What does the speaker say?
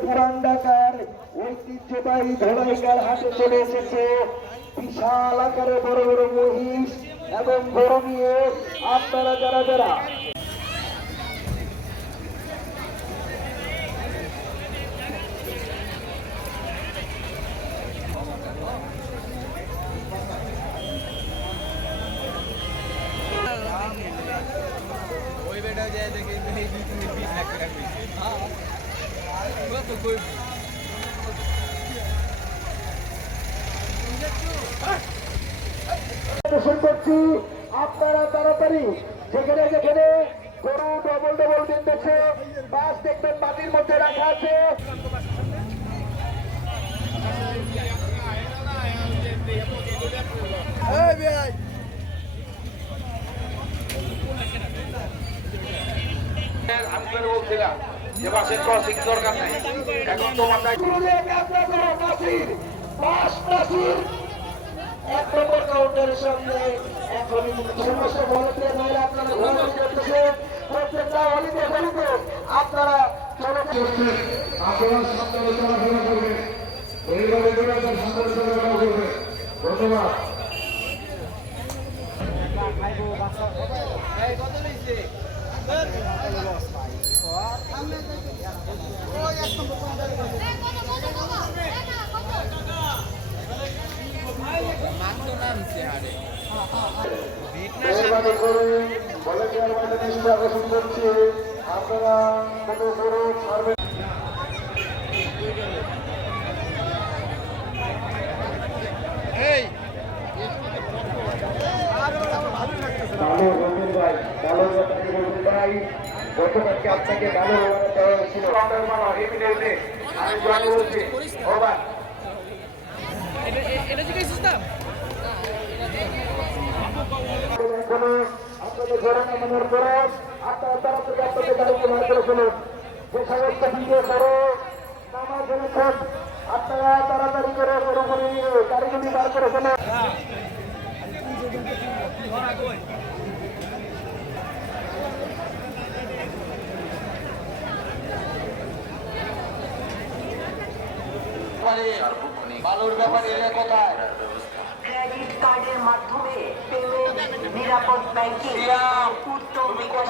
পুরান ঢাকার ঐতিহ্যবাহী ধরাইগার হাতে চলে এসেছে বিশাল আকারে বড় বড় মহিষ। এবং বড় নিয়ে আপনারা যারা যারা ওই বেটা যায় দেখে এই দুই তিন বিশ লাখ টাকা পেয়েছে কত কই দর্শন করছি। আপনারা তাড়াতাড়ি যেখানে যেখানে গরু ডবল ডবল কিনতেছে বাস দেখবেন মাটির মধ্যে রাখা আছে। আমি করে বলছিলাম যে বাসের ক্রসিং দরকার নাই। এখন তো মাথায় গুরুদেব যাত্রা করা নাসির বাস নাসির এক নম্বর কাউন্টারের সামনে এখনই সমস্ত ভলান্টিয়ার মহিলা আপনারা ঘোরাঘুরি করতেছে প্রত্যেকটা অলিতে গলিতে আপনারা চলাফেরা চলাফেরা ধন্যবাদ। কত আপনাকে মামা এমনিতে আমি জানি বলছি। এখানে আপনাদের ঘরে নামানোর পরে আপনারা তাড়াতাড়ি আপনাদের গাড়িকে বার করে ফেলুন যে সমস্ত ভিডিও করে নামা ফেলেছেন আপনারা করে করে বালুর ব্যাপারে কোথায়? কার্ডের মাধ্যমে পেমেন্ট নিরাপদ ব্যাংকিং পূর্ত বিকাশ